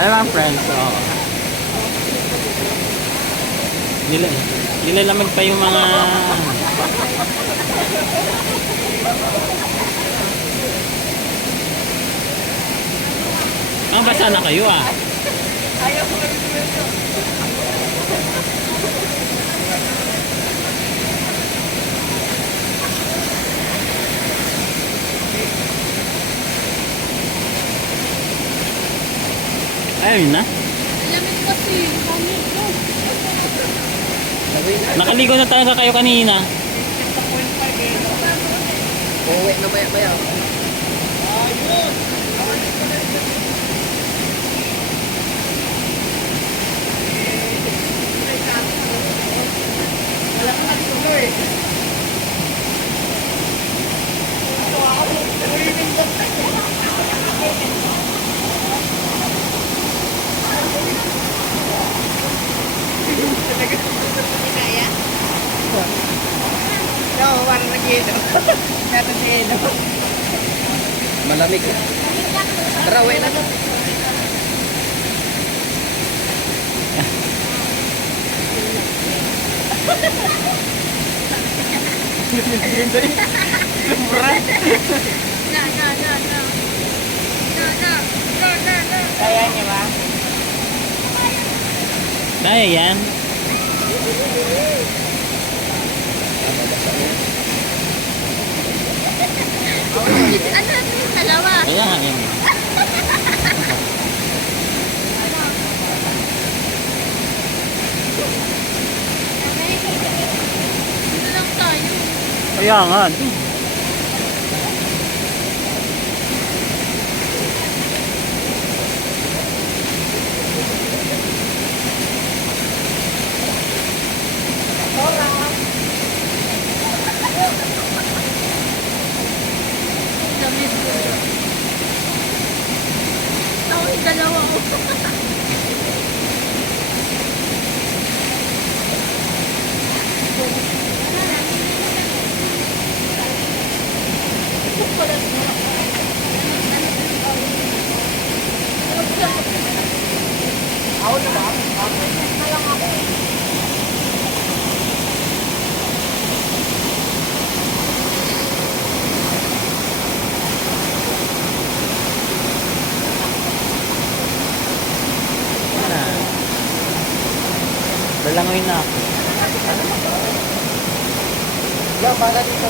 Ano mga friends, so, nilalamig pa yung mga basa na kayo ah. Ayaw ko rin ito. Ayun na. Lamig kasi. Lamig no. Nakaligo na tayo kayo kanina. Uwi na maya-maya. Ayun. Wala ka nagtuloy. Kaya? No, parang nag-yelo. Meron si yelo. Malamig. Tara, uwi na. Kaya niya ba? Kaya yan. Ano yung dalawa? Kaya nga yan. Dito lang tayo. Kaya nga. Damit ko. Ako yung dalawa ko. Ako na ba? Na lang ako. Lalangoy na ako. Yeah, para dito.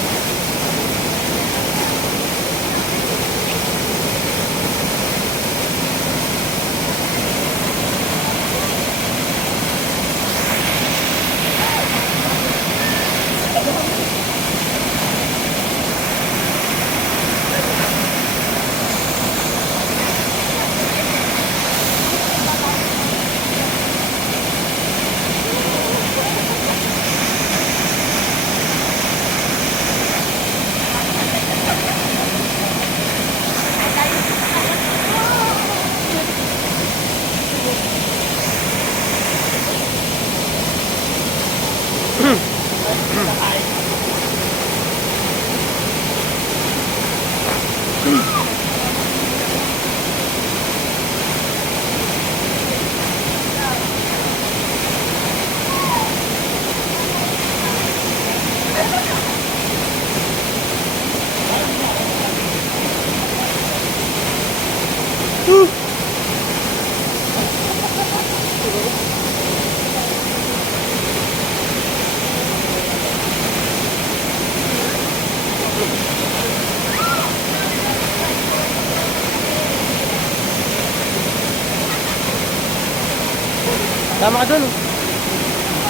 Tama ka dun.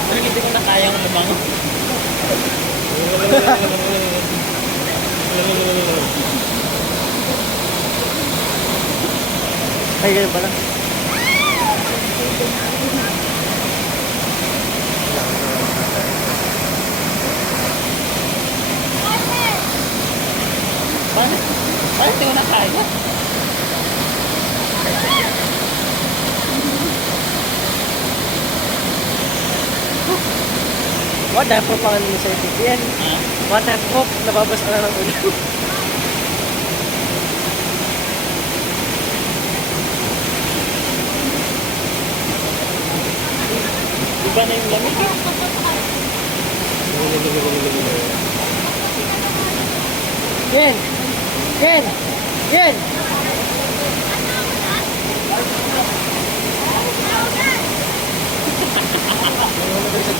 Pero hindi ko na kayang lumangon. Ay, ganyan pala. Paano? Paano hindi ko na kaya? Waterproof ang ano sa yan. Waterproof, nababas ka na ng ulo. Iba na yung lamig. Yen! Yen! Yen!